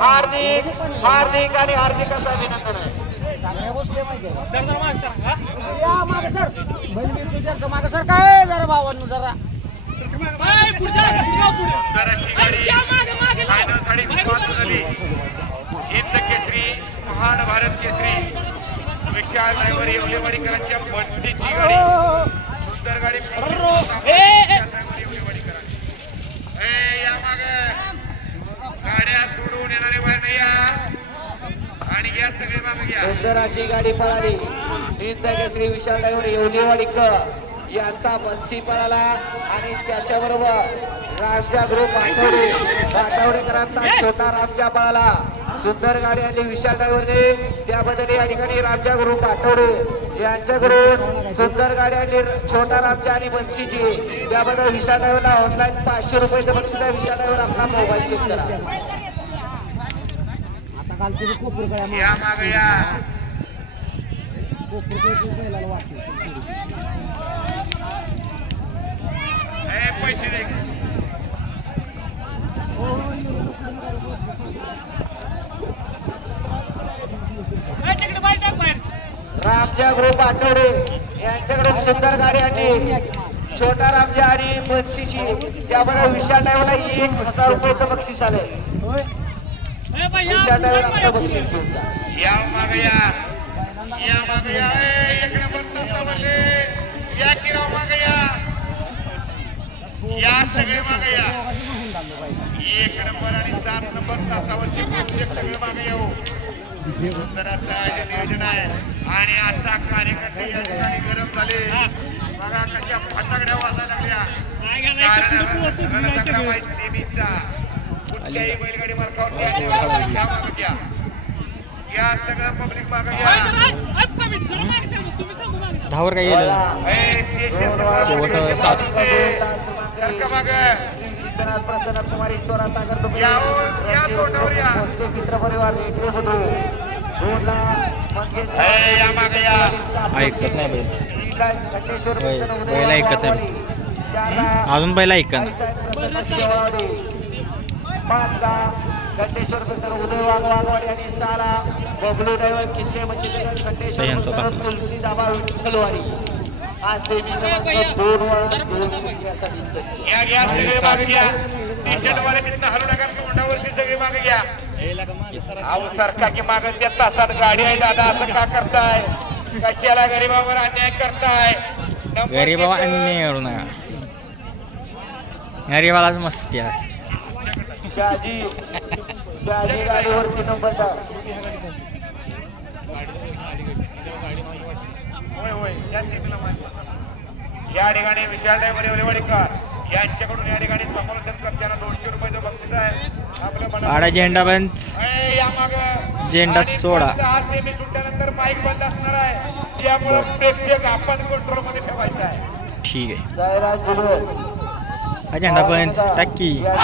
हार्दिक हार्दिक आणि हार्दिक असं अभिनंदन आहे. चांगल्या बसले माहिती या मागे सर. बहीण मी तुझ्या मागे सर काय जरा भावांनो हिंद केसरी महान भारत केसरी विशाल ड्रायव्हर येवलेवाडीकरांच्या बंटीची गाडी. सुंदर गाडी ए, या मागे गाड्या सोडून येणारे बाहेर नाही या आणि या सगळे मागे घ्या सुंदर अशी गाडी पळाली. हिंद केसरी विशाल ड्रायव्हर येवलेवाडीकर यांचा बन्सी पळाला आणि त्याच्याबरोबर रामच्या ग्रुप आठवडे आठवडेकरांचा छोटा रामच्या पळाला. सुंदर गाडी आणि विशाल ड्रायव्हरने त्याबद्दल या ठिकाणी रामच्या ग्रुप आठवडे यांच्याकडून सुंदर गाडी आणि छोटा रामच्या आणि बन्सीची त्याबद्दल विशाल ड्रायव्हरला ऑनलाईन पाचशे रुपयाचं बक्षीस आहे. विशाल ड्रायव्हर आपला मोबाईल चेक करा. काल तुझी कोपूर कळ्या या मागे या. कोपूर वाटते रामच्या ग्रुप आठवडे यांच्याकडून सुंदर गाडी आणली. छोटा रामच्या आणि बन्सीची त्याबरोबर विशाल ड्रायव्हरला एक हजार रुपयाचं बक्षीस आलंय. बक्षीस घेऊन जा या मागे या या मागे या एक नंबर तासामध्ये या की राव या या सगळे मागे या. एक नंबर आणि सात नंबर तासावरचे प्रेक्षक सगळे मागे येऊ सुंदर नियोजन आहे आणि आता कार्यकर्ते या ठिकाणी गरम झाले बघा कशा फटाकड्या वाजायला लागल्या कारण बैलगाडी या. सगळं पब्लिक मागे दहावर काय येईल शेवट सात. प्रसन्न कुमार हो, दोनला या. ऐकत नाही बैल. बैल ऐकत नाही. अजून बैल ऐकत नाही. पाचला खंडेश्वर प्रसन्न उदय वाघ वाघवाडी आणि सहाला बबलू ड्रायव्हर किल्ले म्हणजे दाखला. तुलसी दाबा विठ्ठलवाडी आज सेमी दोन वर दोन अहो सरका की मागे त्या तासात गाडी आहे दादा असं का करताय? कशाला गरीबावर अन्याय करताय? घेतलं. अन्याय करू नका. गरीबालाच मस्ती असते. शहाजी शहाजी गाडीवरती नंबर होय होय या टीमला माहिती. या ठिकाणी विशाल ड्रायव्हर येवलेवाडीकर यांच्याकडून या ठिकाणी समालोचन करताना दोनशे रुपयाचं बक्षीस आहे. आडा झेंडा या झेंडा सोडा. फक्त सेमी सुटल्यानंतर माईक बंद असणार आहे. त्यामुळे प्रेक्षक आपण कंट्रोल मध्ये ठेवायचा आहे. ठीक आहे. हा झेंडा बंच टाकी. या